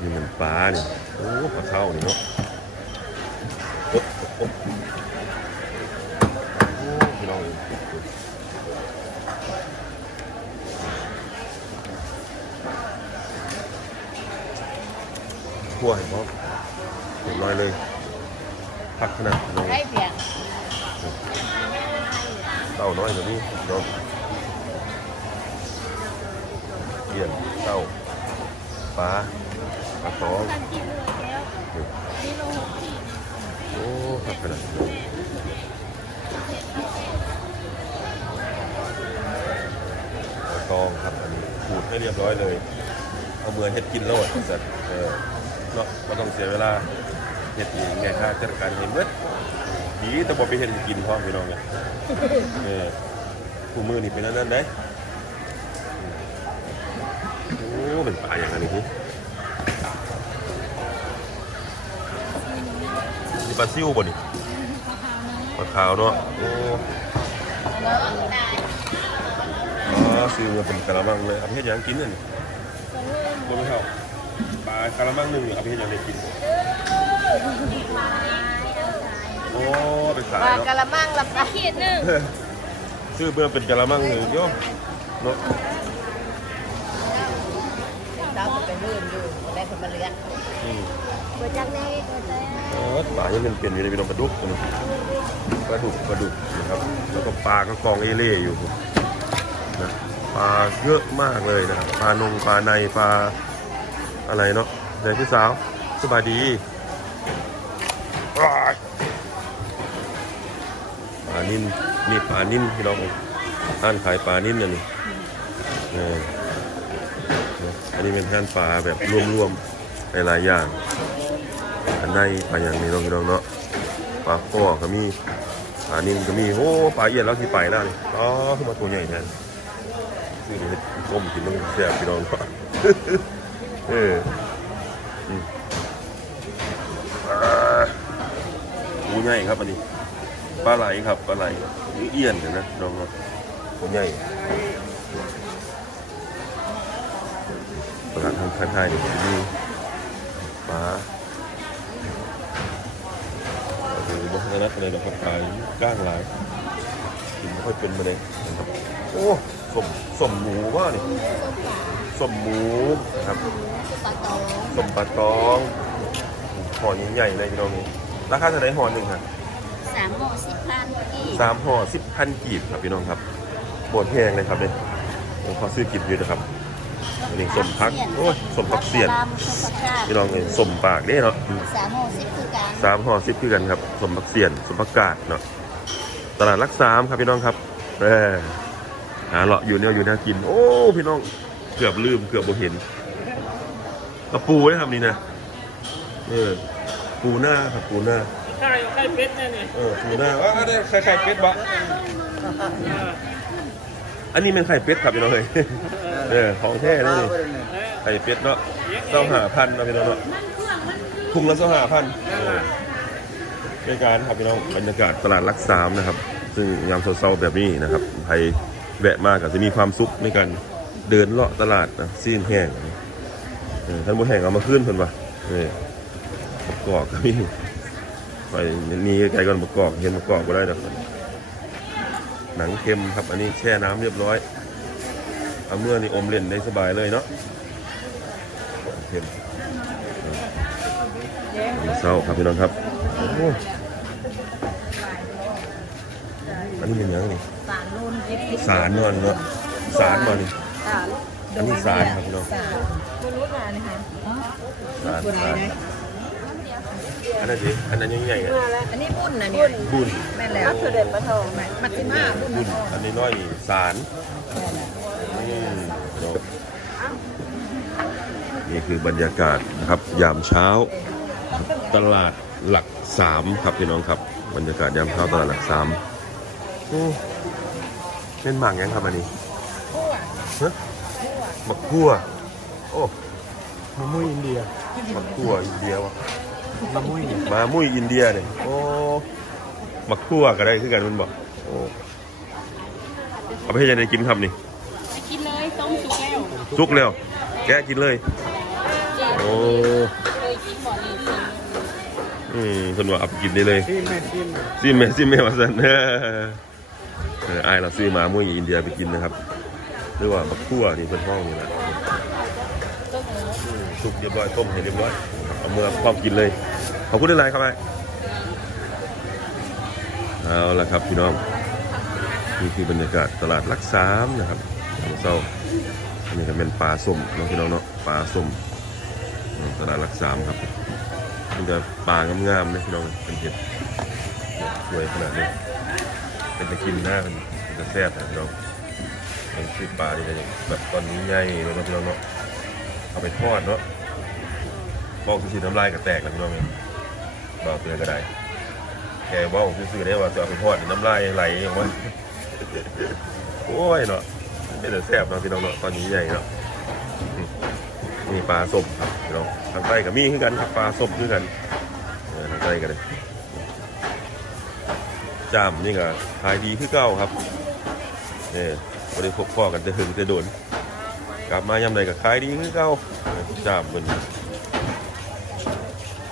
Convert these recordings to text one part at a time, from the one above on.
นี่มันปลานี่โอ้ปลาเข้านี่เนาะโอ๊ะโอ๊ะโอ้พี่น้องทั่วเห็นบ่เรียบร้อยเลยพักขนาดน้องได้เพียงเต้าน้อยแบบนี้เนาะเกี่ยนเต้าปลา ปลาตองกันกินเลยแล้วนี่โอ้พักขนาดนี้องครับอันนี้ขูดให้เรียบร้อยเลย เอามือเฮ็ดกินโลดสัตว์เออเนาะไม่ต้องเสียเวลาเฮ็ดเองแง่ค่าจัดการให้เมื่อดีแต่บ่ไปเฮ็ดกินพร้อมพี่น้องเลยเออคู่มือนี่เป็นอันนั้นได้โอ้เป็นปลาอย่างนี้นี่ ปลาซิวบ่นี่ปลาขาวเนาะโอ้อ๋อซื้อมาเป็นกะละมังเลยเอาไปเฮ็ดหยังกินน่ะนี่บนเขาปลากระมังหนึ่งเอาไปให้ยังได้กินโอ้ไปขายปลาเนาะกะละมังละปลาขีดหนึ่งซื้อเบื่อเป็นกระมังหนึ่งโยมเนาะเราไปเลื่อนอยู่ได้ผลมาเลือนอืม เปิดจังเลยเปิดจังอ๋อปลายังเป็นเปลี่ยนอยู่ในพี่น้องปลาดุกนะปลาดุกปลาดุกนะครับ แล้วก็ปลาก็กองเอเล่อยู่นะปลาเยอะมากเลยนะครับปลานงปลาในปลาอะไรเนาะเดี๋ยวพี่สาวสบายดีปลานิ่มนี่ปลานิ่มพี่น้องท่านขายปลานิ่มเนี่ยนี่อออันนี้เป็นท่านปลาแบบรวมๆหลายๆอย่าง อันในปลาอย่างนี้น้องพี่น้องเนาะปลาข้อก็มีปลานิ่มก็มีโอ้ปลาเอียนแล้วที่ไปแล้วนี่อ๋อขึ้นมาตัวใหญ่แทนซื้อนี่ให้ต้มกินต้องแซ่บพี่น้องเนาะเออหมูใหญ่ครับอันนี้ปลาไหลครับปลาไหลเอียนกันนะน้องเนาะตัวใหญ่ปลาทางไทยๆนี่มีปลา โอ้โหบังนัดเลยเราก็ตายก้างหลายกินไม่ค่อยเป็นมาเลยนะครับโอ้สมสมหมูว่านี่สมหมูนะครับปลาตองสมปลาตองห่อใหญ่ๆเลยพี่น้องนี่ราคาเท่าไหร่ห่อหนึ่งครับสามโมสิบพันกี่สามห่อสิบพันกีบครับพี่น้องครับโบนแพงเลยครับเนี่ยผมขอซื้อกิบอยู่นะครับ อันนี้สมพักโอ้ยสมพักเสียนพี่น้องเลยสมปากเด้เนาะสามโมสิบคือการสามห่อสิบคือกันครับสมพักเสียนสมพักกาดเนาะตลาดรักสามครับพี่น้องครับเออหาเลาะอยู่เนี่ยอยู่น่ากิน โอ้พี่น้องเกือบลืมเกือบบ่เห็นกระปูนะครับนี่นะเออปูหน้าครับปูหน้าไข่ไข่เป็ดเนี่ยเนี่ยเออปูหน้าว่าได้ไข่ไข่เป็ดบะอันนี้เป็นไข่เป็ดครับพี่น้องเฮ้ย เออของแท้เลยนี่ไข่เป็ดเนาะเส้าหาพันเนาะพี่น้องเนาะถุงละเส้าหาพันเออในการครับพี่น้องบรรยากาศตลาดรักสามนะครับ ซึ่งยามเช้าๆแบบนี้นะครับใครแวะมากก็จะมีความสุขในการเดินเลาะตลาดนะซีนแห้งเออท่านผู้แห้งเอามาขึ้นเพิ่นปะเออประกอบก็มีไปมีไกลก่อนประกอบเห็นประกอบก็ได้นะหนังเค็มครับอันนี้แช่น้ำเรียบร้อย เอาเมื่อนี่อมเล่นได้สบายเลยเนาะเค็มเออเช้าครับพี่น้องครับโอ้โหอันนี้เป็นยังไงนี่สารรุ่นเล็กสารนอนเนาะสารมานี่สารอันนี้สารครับพี่น้องสารคุณรู้งานนะคะสารสารอันนั้นสิอันนั้นยังใหญ่ไงอันนี้บุญนะเนี่ยบุญแม่นแล้วคือเด็ดปลาทองแม่มัดสิมาบุญบุญอันนี้น้อยสารอืมเนี่คือบรรยากาศนะครับยามเช้า ตลาดหลักสามครับพี่น้องครับ บรรยากาศยามเช้าตลาดหลักสามโอ้เป็นหมากยังครับอันนี้ฮะหมักคั่วโอ้มะม่วงอินเดียหมักคั่วอินเดียวะมะม่วงมามุ้ยอินเดียเนี่ยโอ้หมักคั่วก็ได้คือกันมันบอกโอ้เอาไปให้ยายได้กินครับนี่ ไปกินเลยต้ม สุกแล้วสุกแล้ว แกะกินเลย โอ้อืมเพิ่นว่าเอาไปกินได้เลยซิมแม่ซิมแม่ซิมแม่ซิมแม่ว่าซั่นเออเอออ้ายเราซื้อมามุ่ยอินเดียไปกินนะครับหรือว่าบักคั่วนี่เพิ่นห้องนี่แหละอืมสุกเรียบร้อยต้มให้เรียบร้อยเอาเมื่อพร้อมกินเลยขอบคุณหลายๆครับไอ้เอาละครับพี่น้องนี่คือบรรยากาศตลาดหลักสามนะครับตอนเช้า อันนี้ก็เป็นปลาส้มเนาะพี่น้องเนาะปลาส้มเนาะตลาดหลักสามครับมันจะปลางามๆนะพี่น้องเป็นเห็ดสวยขนาดนี้เป็นตะกินหน้ามันจะแซ่บนะพี่น้องเป็นชื่อปลาที่แบบตอนนี้ใหญ่แล้วก็พี่น้องเนาะเอาไปทอดเนาะบอกคือสีน้ำลายก็แตกแล้วพี่น้องเองบอกเตือนก็ได้แกบอกซื่อๆได้ว่าจะเอาไปทอดน้ำลายไหลอย่างว่าโอ้ยเนาะ ไม่แต่แซ่บเนาะพี่น้องเนาะตอนนี้ใหญ่เนาะมีปลาสมครับพี่น้องทางใต้กับมีคือกันครับปลาส้มคือกันทางใต้กันเลยจามนี่ก็ขายดีคือเก้าครับเนี่ยบริพบพ่อกันจะหึงจะโดนกลับมายำใดก็ขายดีคือเก้าเออจามมัน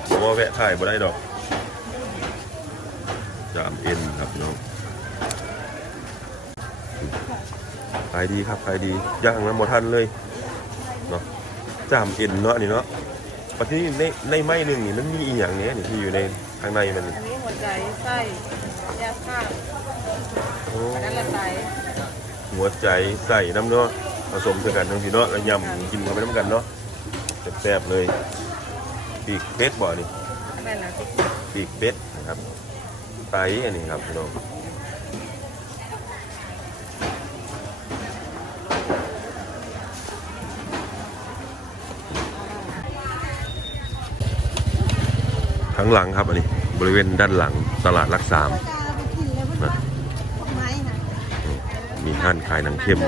มว่าแวะถ่ายบ่ได้ดอกจามเอ็นครับพี่น้อง ขายดีครับขายดีย่างน้ำหมดทันเลยจามเอ็นเนาะนี่เนาะปัจจุบันในในไม้หนึ่งนี่มันมีอีกอย่างเนี้ยนี่ที่อยู่ในข้างในมันนี่อันนี้หัวใจไส้ยาข้าวโอ้อันนั้นละไส้หัวใจใส่น้ำเนาะผสมด้วยกันทั้งทีเนาะแล้วยำกินเข้าไปน้ำกันเนาะแซ่บๆเลยปีกเป็ดบ่อนี่แม่นละที่ปีกเป็ดนะครับไตอันนี้ครับพี่น้อง ข้างหลังครับอันนี้บริเวณด้านหลังตลาดรักสามนะไม้ค่ะมีท่านขายหนังเข้ม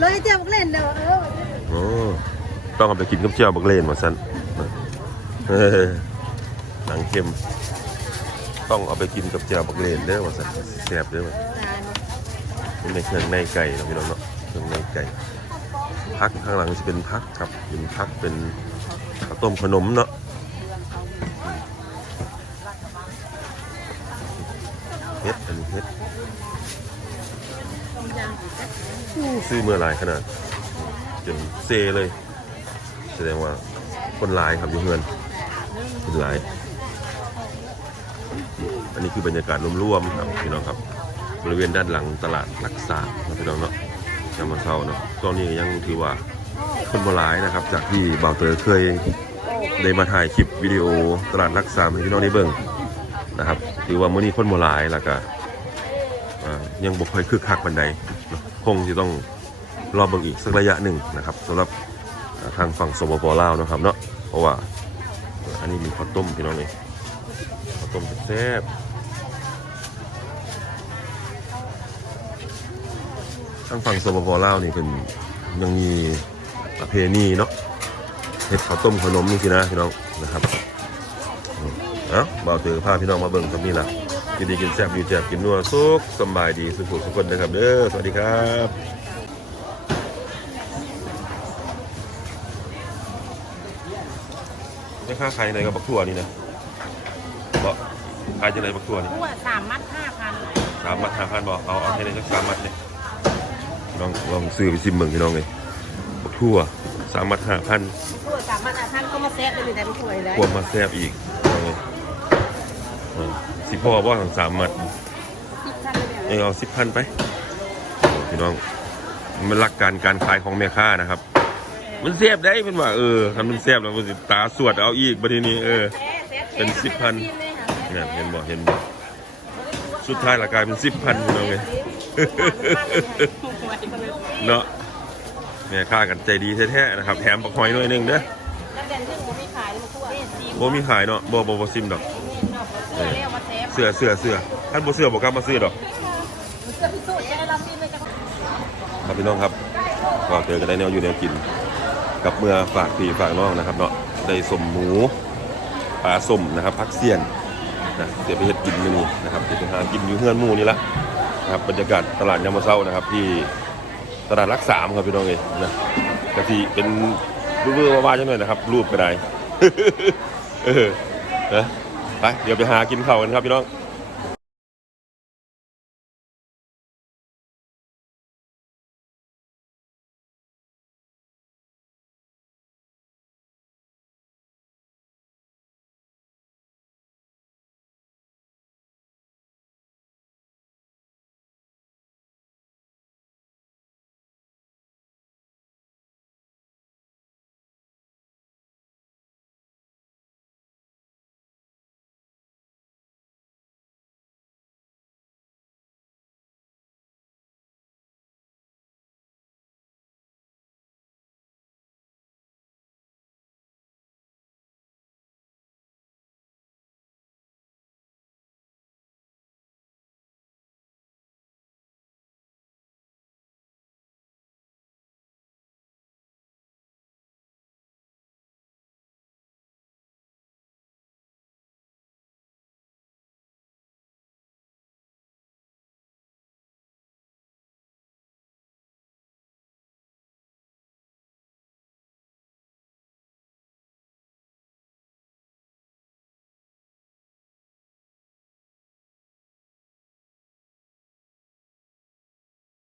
เลยเจ้าเล่นเด้อเออโอ้ต้องเอาไปกินกับเจียวบักเลนมาสันนะเออหนังเข้มต้องเอาไปกินกับเจียวบักเลนเด้อว่าสันแซ่บเด้อว่าเป็นในเครื่องในไก่เนาะพี่น้องเนาะเครื่องในไก่พักข้างหลังจะเป็นพักครับเป็นพักเป็นข้าวต้มขนมเนาะ ฮ็ดอันนี้เฮ็ดซื้อเมื่อไรขนาดจนเซเลย แสดงว่าคนหลายครับอยู่เงินคนหลาย อันนี้คือบรรยากาศรวมๆครับพี่น้องครับ บริเวณด้านหลังตลาดรักษานะพี่น้องเนาะจำมาเศร้าเนาะตอนนี้ยังถือว่าคนบ่หลายนะครับ จากที่บ่าวเตอเคยได้มาถ่ายคลิปวิดีโอตลาดรักษาให้พี่น้องได้เบิ่งนะครับ ถือว่ามื้อนี้คนบ่หลายแล้วก็ยังบ่ค่อยคึกคักปานใดคงจะต้องรอเบิ่งอีกสักระยะหนึ่งนะครับสำหรับทางฝั่งสปปลาวนะครับเนาะเพราะว่าอันนี้มีข้าวต้มพี่น้องนี่ข้าวต้มแซ่บทางฝั่งสปปลาวนี่เป็นยังมีประเพณีเนาะเฮ็ดข้าวต้มขนมนี่สินะพี่น้องนะครับ เอ้าบ่าวเตือพาพี่น้องมาเบิ่งกับนี่ล่ะกินดีกินแซ่บอยู่แซ่บกินนัวสุขสำบายดีสุขสุขคนนะครับเด้อสวัสดีครับไม่ค่าขายในกับบักทั่วนี่นะบอกขายจะไหนบักทั่วนี่หัวสามมัดห้าพันสามมัดห้าพันบอกเอาเอาให้ในสักสามมัดเนี่ยลองลองซื้อไปซิมเมืองพี่น้องเลยบักทั่วสามมัดห้าพันหัวสามมัดห้าพันก็มาแซ่บไปเลยได้ไม่สวยเลยพวกมาแซบอีกเอาเลยเออ สิพ่อว่าทั้งสามมัดสิบพันเลยเนี่ยเองเอาสิบพันไปโอ้พี่น้อง มันรักการการขายของแม่ค้านะครับ มันแซบได้เป็นว่าเออทำมันแซบแล้วมันสิตาสวดเอาอีกบัดนี้เออ เป็นสิบพันเนี่ยเห็นบ่เห็นบ่สุดท้ายละกลายเป็นสิบพันพี่น้องเลยเนาะแม่ค้ากันใจดีแท้ๆนะครับแถมปักหอยหน่อยหนึงเด้อแล้วแดนซึ่งผมไม่ขายเลยมาทั่วซีมบ่มีขายเนาะบ่บ่บ่ซิมดอก เรียกว่าแซ่บเสื้อเสื้อเสื้อท่านบ่เสื้อบ่กล้ามาซื้อดอกเสือพิสูจน์จะได้รับซีมเลยจ้ะครับพี่น้องครับก็เจอกันได้แนวอยู่แนวกิน กับเมื่อฝากพี่ฝากน้องนะครับเนาะได้สมหมูปลาสมนะครับพักเสียนนะเดี๋ยวไปเฮ็ดกินมือนี้นะครับเดี๋ยวไปหากินอยู่เฮือนหมูนี่ละนะครับบรรยากาศตลาดยามมื้อเช้านะครับ ที่ตลาดรักสามครับพี่น้องเอ้ยนะกะทิเป็นรูปๆว่าๆจังหน่อยนะครับ รูปก็ได้เออนะ ไปเดี๋ยวไปหากินข้าวกันครับพี่น้อง